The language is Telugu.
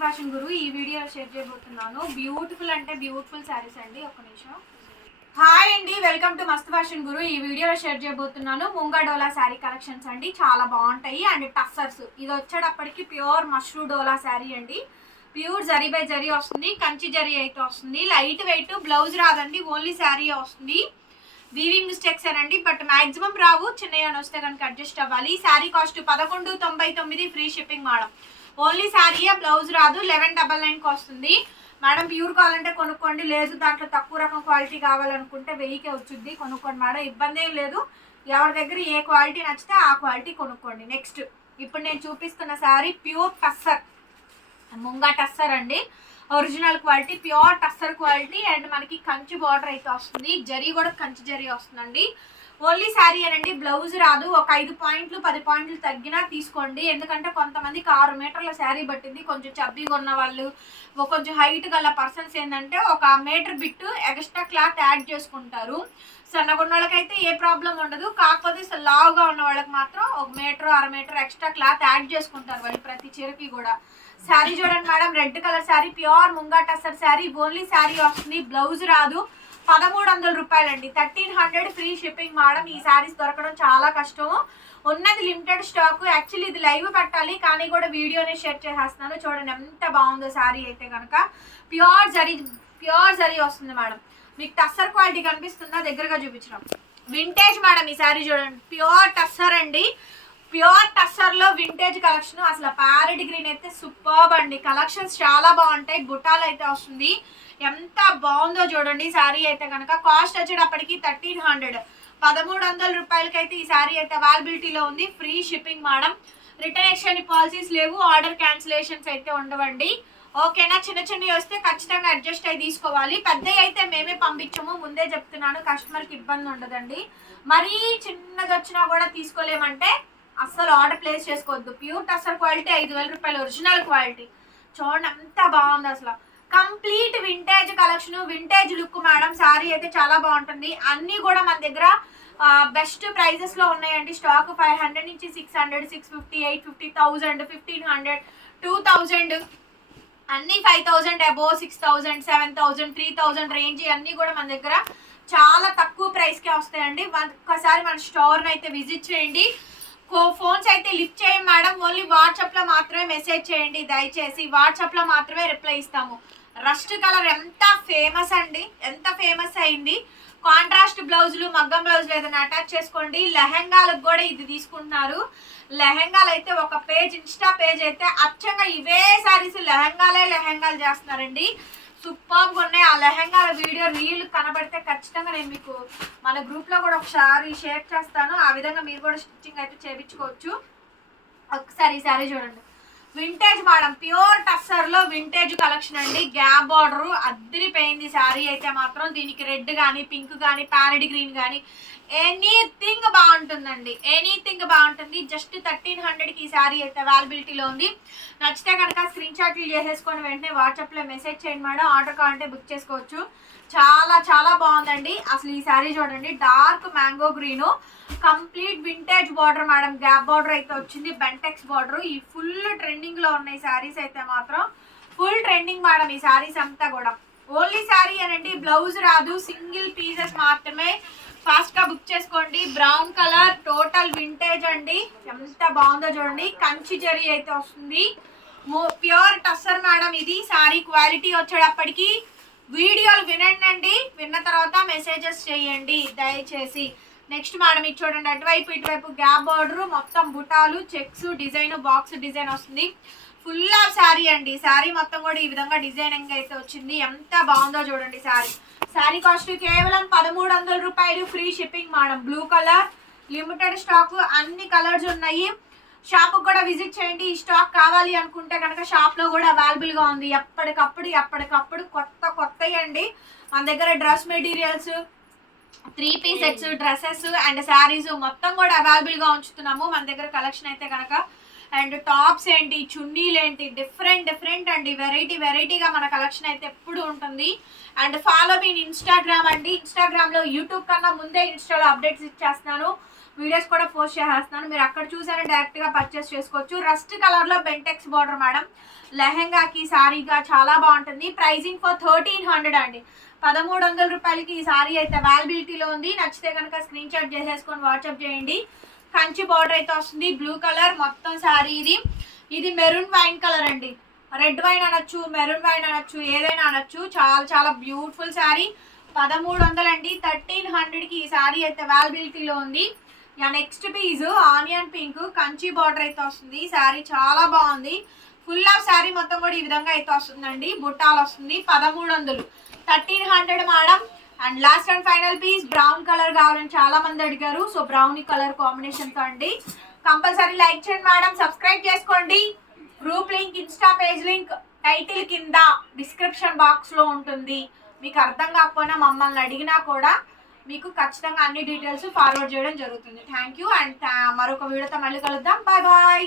ఫ్యాషన్ గురు ఈ వీడియో షేర్ చేయబోతున్నాను. బ్యూటిఫుల్ అంటే బ్యూటిఫుల్ శారీస్ అండి. ఒక నిమిషం. హాయ్ అండి. Welcome to Mast fashion guru ఈ వీడియోలో షేర్ చేయబోతున్నాను. ముంగా డోలా శారీ కలెక్షన్స్ అండి. చాలా బాగుంటాయి అండ్ టస్సర్స్ ఇది వచ్చేటప్పటికి ప్యూర్ మష్రూ డోలా శారీ అండి. ప్యూర్ జరీ బై జరీ వస్తుంది. కంచి జరీ అయితే వస్తుంది. లైట్ వెయిట్ బ్లౌజ్ రాదండి. ఓన్లీ శారీ వస్తుంది. వీవింగ్ మిస్టేక్స్ అనండి. బట్ మాక్సిమం రావు. చిన్నవి వస్తే కనుక అడ్జస్ట్ అవ్వాలి. శారీ కాస్ట్ పదకొండు తొంభై తొమ్మిది. ఫ్రీ షిప్పింగ్ మేడం ఓన్లీ శారీయే బ్లౌజ్ రాదు. లెవెన్ డబల్ నైన్కి వస్తుంది. మేడం ప్యూర్ కావాలంటే కొనుక్కోండి. లేదు దాంట్లో తక్కువ రకం క్వాలిటీ కావాలనుకుంటే వెయ్యికే వచ్చుద్ది. కొనుక్కోండి మేడం. ఇబ్బంది ఏం లేదు. ఎవరి దగ్గర ఏ క్వాలిటీ నచ్చితే ఆ క్వాలిటీ కొనుక్కోండి. నెక్స్ట్ ఇప్పుడు నేను చూపిస్తున్న శారీ ప్యూర్ టస్సర్. ముంగా టస్సర్ అండి. Original quality pure tussar quality. And మనకి కంచి బార్డర్ అయితే వస్తుంది. జరీ కూడా కంచి జరీ వస్తుందండి. ఓన్లీ శారీ అనండి బ్లౌజ్ రాదు. ఒక ఐదు పాయింట్లు పది పాయింట్లు తగ్గినా తీసుకోండి. ఎందుకంటే కొంతమందికి ఆరు మీటర్ల శారీ పట్టింది. కొంచెం చబ్బీగా ఉన్న వాళ్ళు కొంచెం హైట్ గల పర్సన్స్ ఏంటంటే ఒక metre bit extra cloth add చేసుకుంటారు. సన్నగా ఉన్న వాళ్ళకైతే ఏ ప్రాబ్లం ఉండదు. కాకపోతే లావుగా ఉన్న వాళ్ళకి మాత్రం ఒక మీటర్ అర మీటర్ ఎక్స్ట్రా క్లాత్ యాడ్ చేసుకుంటారు వాళ్ళు ప్రతి చీరకి కూడా. శారీ చూడండి madam red colour saree pure munga tussar sari only sari వస్తుంది బ్లౌజ్ రాదు. పదమూడు వందల రూపాయలండి. Thirteen hundred free shipping madam. ఈ శారీస్ దొరకడం చాలా కష్టం. ఉన్నది లిమిటెడ్ స్టాక్. యాక్చువల్లీ ఇది లైవ్ పెట్టాలి కానీ కూడా వీడియోనే షేర్ చేసేస్తున్నాను. చూడండి ఎంత బాగుందో శారీ అయితే కనుక ప్యూర్ జరీ ప్యూర్ జరీ వస్తుంది మేడం. మీకు టస్సర్ క్వాలిటీ కనిపిస్తుందా? దగ్గరగా చూపించడం. వింటేజ్ మేడం ఈ శారీ చూడండి. ప్యూర్ టస్సర్ అండి. ప్యూర్ టస్సర్లో వింటేజ్ కలెక్షన్. అసలు ప్యారెట్ గ్రీన్ అయితే సూపర్బ్ అండి. కలెక్షన్స్ చాలా బాగుంటాయి. బుటాలు అయితే వస్తుంది. ఎంత బాగుందో చూడండి శారీ అయితే కనుక కాస్ట్ వచ్చేటప్పటికి థర్టీన్ హండ్రెడ్. పదమూడు వందల రూపాయలకైతే ఈ శారీ అయితే అవైలబిలిటీలో ఉంది. Free shipping madam. Return exchange policies లేవు ఆర్డర్ క్యాన్సిలేషన్స్ అయితే ఉండవండి. ఓకేనా చిన్న చిన్నవి వస్తే ఖచ్చితంగా అడ్జస్ట్ అయి తీసుకోవాలి. పెద్దవి అయితే మేమే పంపించము. ముందే చెప్తున్నాను కస్టమర్కి ఇబ్బంది ఉండదండి. మరీ చిన్నది వచ్చినా కూడా తీసుకోలేమంటే అస్సలు ఆర్డర్ ప్లేస్ చేసుకోవద్దు. ప్యూర్ టసర్ క్వాలిటీ ఐదు వేల రూపాయలు ఒరిజినల్ క్వాలిటీ చూడండి అంత బాగుంది అసలు. Complete vintage collection vintage look madam. Saree అయితే చాలా బాగుంటుంది. అన్నీ కూడా మన దగ్గర బెస్ట్ ప్రైజెస్లో ఉన్నాయండి. స్టాక్ ఫైవ్ హండ్రెడ్ నుంచి six hundred six fifty eight fifty thousand fifteen hundred two thousand. అన్ని five thousand above six thousand seven thousand three thousand range అన్నీ కూడా మన దగ్గర చాలా తక్కువ ప్రైస్కే వస్తాయండి. ఒక్కసారి మన స్టోర్ని అయితే విజిట్ చేయండి. ఫోన్స్ అయితే లిఫ్ట్ చేయండి మేడం. ఓన్లీ వాట్సాప్లో మాత్రమే మెసేజ్ చేయండి. దయచేసి వాట్సాప్లో మాత్రమే రిప్లై ఇస్తాము. రస్ట్ కలర్ ఎంత ఫేమస్ అండి ఎంత ఫేమస్ అయింది. కాంట్రాస్ట్ బ్లౌజులు మగ్గం బ్లౌజులు ఏదైనా అటాచ్ చేసుకోండి. లెహెంగాలకు కూడా ఇది తీసుకుంటున్నారు. లెహెంగాలు అయితే ఒక పేజ్ ఇన్స్టా పేజ్ అయితే అచ్చంగా ఇవే సారీస్ లెహెంగాలే లెహెంగాలు చేస్తున్నారండి. సూపర్గా ఉన్నాయి. ఆ లెహెంగాల వీడియో రీల్ కనబడితే ఖచ్చితంగా నేను మీకు మన గ్రూప్లో కూడా ఒకసారి షేర్ చేస్తాను. ఆ విధంగా మీరు కూడా స్టిచ్చింగ్ అయితే చేయించుకోవచ్చు ఒకసారి ఈ శారీ చూడండి. వింటేజ్ మేడం ప్యూర్ టస్సర్లో వింటేజ్ కలెక్షన్ అండి. గ్యాప్ బార్డర్ అద్దరిపోయింది శారీ అయితే మాత్రం. దీనికి రెడ్ కానీ పింక్ కానీ ప్యారెడ్ గ్రీన్ కానీ ఎనీథింగ్ బాగుంటుందండి. ఎనీథింగ్ బాగుంటుంది. జస్ట్ థర్టీన్ హండ్రెడ్కి ఈ శారీ అయితే అవైలబిలిటీలో ఉంది. నచ్చితే కనుక స్క్రీన్ షాట్లు చేసేసుకొని వెంటనే వాట్సాప్లో మెసేజ్ చేయండి మేడం. ఆర్డర్ కావాలంటే బుక్ చేసుకోవచ్చు. చాలా చాలా బాగుందండి. అసలు ఈ శారీ చూడండి dark mango green. Complete vintage border madam. Gap border అయితే వచ్చింది. Bentex border. ఈ ఫుల్ ట్రెండ్ ట్రెండింగ్లో ఈ శారీస్ అయితే మాత్రం ఫుల్ ట్రెండింగ్ మేడం ఈ శారీస్ అంతా కూడా. ఓన్లీ శారీ అనండి బ్లౌజ్ రాదు సింగిల్ పీసెస్ మాత్రమే. ఫాస్ట్గా బుక్ చేసుకోండి. బ్రౌన్ కలర్ టోటల్ వింటేజ్ అండి. ఎంత బాగుందో చూడండి. కంచి జరీ అయితే వస్తుంది. ప్యూర్ టస్సర్ మేడం ఇది. శారీ క్వాలిటీ వచ్చేటప్పటికి వీడియోలు వినండి విన్న తర్వాత మెసేజెస్ చేయండి. దయచేసి నెక్స్ట్ మేడం ఇది చూడండి అటువైపు ఇటువైపు గ్యాప్ బార్డర్ మొత్తం బుటాలు చెక్స్ డిజైన్ బాక్స్ డిజైన్ వస్తుంది. ఫుల్ ఆఫ్ శారీ అండి. శారీ మొత్తం కూడా ఈ విధంగా డిజైనింగ్ అయితే వచ్చింది. ఎంత బాగుందో చూడండి శారీ శారీ కాస్ట్ కేవలం పదమూడు వందల రూపాయలు. Free shipping madam. Blue colour limited stock అన్ని కలర్స్ ఉన్నాయి. షాప్ కూడా విజిట్ చేయండి. ఈ స్టాక్ కావాలి అనుకుంటే కనుక షాప్లో కూడా అవైలబుల్గా ఉంది. ఎప్పటికప్పుడు ఎప్పటికప్పుడు కొత్త కొత్తవి అండి. మన దగ్గర dress materials three piece sets dresses and sarees మొత్తం కూడా అవైలబుల్గా ఉంచుతున్నాము. మన దగ్గర కలెక్షన్ అయితే కనుక అండ్ టాప్స్ ఏంటి చున్నీలు ఏంటి డిఫరెంట్ డిఫరెంట్ అండి. వెరైటీ వెరైటీగా మన కలెక్షన్ అయితే ఎప్పుడు ఉంటుంది. అండ్ ఫాలో మీ ఇన్స్టాగ్రామ్ అండి. ఇన్స్టాగ్రామ్లో యూట్యూబ్ కన్నా ముందే ఇన్స్టాలో అప్డేట్స్ ఇచ్చేస్తున్నాను. వీడియోస్ కూడా పోస్ట్ చేసేస్తున్నాను. మీరు అక్కడ చూసారా డైరెక్ట్గా పర్చేస్ చేసుకోవచ్చు. రస్ట్ కలర్లో బెంటెక్స్ బార్డర్ మేడం. లెహెంగాకి సారీగా చాలా బాగుంటుంది. ప్రైజింగ్ ఫర్ థర్టీన్ హండ్రెడ్ అండి. పదమూడు వందల రూపాయలకి ఈ సారీ అయితే అవైలబిలిటీలో ఉంది. నచ్చితే కనుక స్క్రీన్ షాట్ చేసేసుకొని వాట్సాప్ చేయండి. కంచి బార్డర్ అయితే వస్తుంది. బ్లూ కలర్ మొత్తం శారీ ఇది. ఇది మెరూన్ వైన్ కలర్ అండి. రెడ్ వైన్ అనొచ్చు మెరూన్ వైన్ అనొచ్చు ఏదైనా అనొచ్చు. చాలా చాలా బ్యూటిఫుల్ శారీ పదమూడు వందలండి థర్టీన్ హండ్రెడ్కి ఈ శారీ అయితే అవైలబిలిటీలో ఉంది. Yeah next piece onion pink Kanchi border అయితే వస్తుంది. శారీ చాలా బాగుంది. ఫుల్ ఆఫ్ శారీ మొత్తం కూడా ఈ విధంగా అయితే వస్తుందండి. బుట్టాలు వస్తుంది. పదమూడు వందలు thirteen hundred madam and last and final piece brown colour కావాలని చాలా మంది అడిగారు. సో బ్రౌన్ కలర్ కాంబినేషన్తో అండి. కంపల్సరీ లైక్ చేయండి మేడం సబ్స్క్రైబ్ చేసుకోండి. Group link Insta page link title కింద డిస్క్రిప్షన్ బాక్స్లో ఉంటుంది. మీకు అర్థం కాకపోయినా మమ్మల్ని అడిగినా కూడా మీకు ఖచ్చితంగా అన్ని డీటెయిల్స్ ఫార్వర్డ్ చేయడం జరుగుతుంది. థ్యాంక్ యూ అండ్ మరొక వీడియోతో మళ్ళీ కలుద్దాం. Bye bye